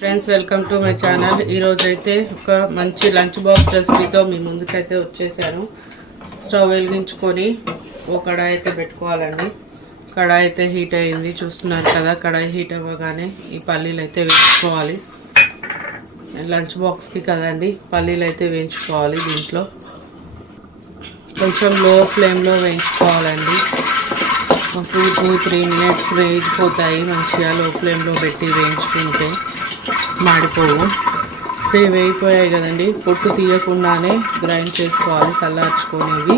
Friends welcome to my channel. ఈరోజు అయితే ఒక మంచి లంచ్ బాక్స్ రెసిపీతో మీ ముందుకైతే వచ్చేసాను. స్టవ్ వెలిగించుకొని ఒక కడాయి అయితే పెట్టుకోవాలండి. కడాయి అయితే హీట్ అయింది, చూస్తున్నారు కదా. కడాయి హీట్ అవ్వగానే ఈ పల్లీలు అయితే వేయించుకోవాలి. లంచ్ బాక్స్కి కదండి, పల్లీలు అయితే వేయించుకోవాలి. దీంట్లో కొంచెం లో ఫ్లేమ్లో వేయించుకోవాలండి. 2-3 మినిట్స్ వేగిపోతాయి మంచిగా. లో ఫ్లేమ్లో పెట్టి వేయించుకుంటే మాడిపోవు. వేగిపోయాయి కదండి, పొట్టు తీయకుండానే గ్రైండ్ చేసుకోవాలి చల్లార్చుకొని.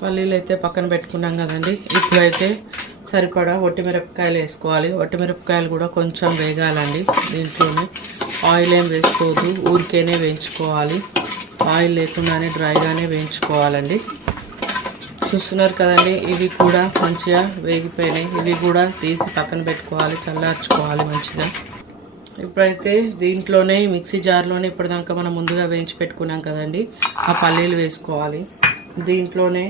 పల్లీలు అయితే పక్కన పెట్టుకున్నాం కదండి. ఇప్పుడైతే సరిపడా ఒట్టిమిరపకాయలు వేసుకోవాలి. ఒట్టిమిరపకాయలు కూడా కొంచెం వేగాలండి. దీంట్లోనే ఆయిల్ ఏం వేసుకోవద్దు, ఊరికేనే వేయించుకోవాలి. ఆయిల్ లేకుండానే డ్రైగానే వేయించుకోవాలండి. చూస్తున్నారు కదండి, ఇవి కూడా మంచిగా వేగిపోయినాయి. ఇవి కూడా తీసి పక్కన పెట్టుకోవాలి, చల్లార్చుకోవాలి మంచిగా. ఇప్పుడైతే దీంట్లోనే మిక్సీ జార్లోనే ఇప్పటిదాకా మనం ముందుగా వేయించి పెట్టుకున్నాం కదండి, ఆ పల్లీలు వేసుకోవాలి. దీంట్లోనే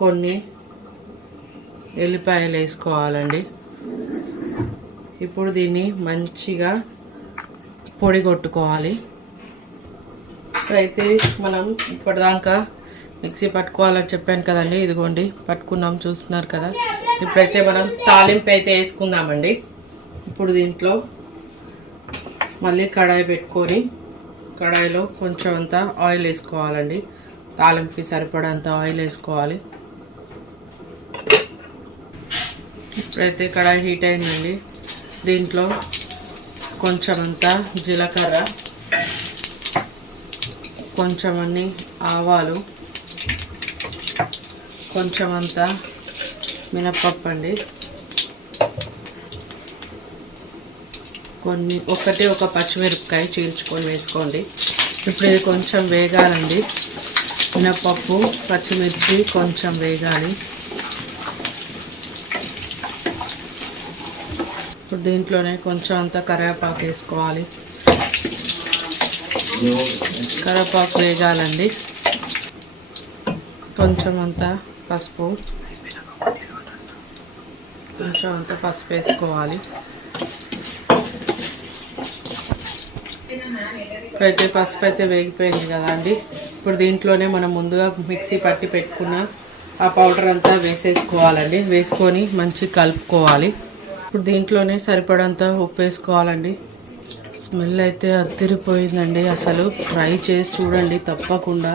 కొన్ని ఎల్లిపాయలు వేసుకోవాలండి. ఇప్పుడు దీన్ని మంచిగా పొడి కొట్టుకోవాలి. ఇప్పుడైతే మనం ఇప్పటిదాకా మిక్సీ పట్టుకోవాలని చెప్పాను కదండి, ఇదిగోండి పట్టుకున్నాం, చూస్తున్నారు కదా. ఇప్పుడైతే మనం తాలింపు అయితే వేసుకుందామండి. ఇప్పుడు దీంట్లో మళ్ళీ కడాయి పెట్టుకొని కడాయిలో కొంచెం అంతా ఆయిల్ వేసుకోవాలండి. తాలింపుకి సరిపడంత ఆయిల్ వేసుకోవాలి. ఇప్పుడైతే కడాయి హీట్ అయిందండి. దీంట్లో కొంచెం అంతా జీలకర్ర, కొంచెం అన్ని ఆవాలు, కొంచెం అంతా మినప్పప్పు అండి, ఒక పచ్చిమిరపకాయ చీల్చుకొని వేసుకోండి. ఇప్పుడు ఇది కొంచెం వేగాలండి. మినప్పప్పు, పచ్చిమిర్చి కొంచెం వేగాలి. ఇప్పుడు దీంట్లోనే కొంచెం అంతా కరివేపాకు వేసుకోవాలి. కరివేపాకు వేగాలండి. కొంచెం అంతా పసుపు, కొంచెం అంతా పసుపు వేసుకోవాలి. ఇప్పుడైతే పసుపు అయితే వేగిపోయింది కదా అండి. ఇప్పుడు దీంట్లోనే మనం ముందుగా మిక్సీ పట్టి పెట్టుకున్న ఆ పౌడర్ అంతా వేసేసుకోవాలండి. వేసుకొని మంచి కలుపుకోవాలి. ఇప్పుడు దీంట్లోనే సరిపడంత ఉప్పు వేసుకోవాలండి. స్మెల్ అయితే అదిరిపోయిందండి. అసలు ట్రై చేసి చూడండి తప్పకుండా,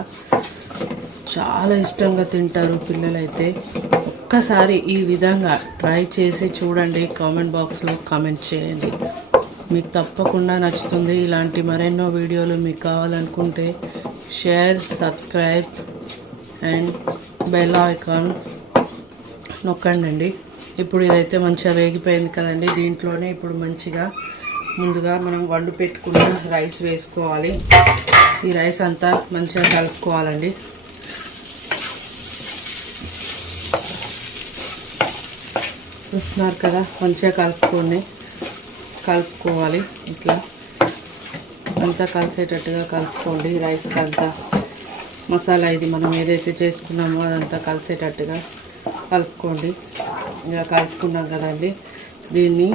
చాలా ఇష్టంగా తింటారు పిల్లలైతే. ఒక్కసారి ఈ విధంగా ట్రై చేసి చూడండి. కామెంట్ బాక్స్లో కామెంట్ చేయండి, మీకు తప్పకుండా నచ్చుతుంది. ఇలాంటి మరెన్నో వీడియోలు మీకు కావాలనుకుంటే share, subscribe and bell icon నొక్కండి. ఇప్పుడు ఇదైతే మంచిగా వేగిపోయింది కదండి. దీంట్లోనే ఇప్పుడు మంచిగా ముందుగా మనం వండు పెట్టుకున్న రైస్ వేసుకోవాలి. ఈ రైస్ అంతా మంచిగా కలుపుకోవాలండి. చూస్తున్నారు కదా, మంచిగా కలుపుకోవాలి. ఇట్లా అంతా కలిసేటట్టుగా కలుపుకోండి. రైస్కి అంతా మసాలా ఇది మనం ఏదైతే చేసుకున్నామో అదంతా కలిసేటట్టుగా కలుపుకోండి. ఇలా కలుపుకున్నాం కదండి. దీన్ని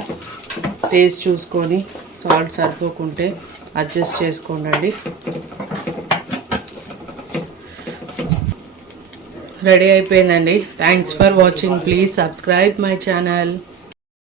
టేస్ట్ చూసుకొని సాల్ట్ సరిపోకుంటే అడ్జస్ట్ చేసుకోండి. రెడీ అయిపోయిందండి. Thanks for watching. Please subscribe my channel.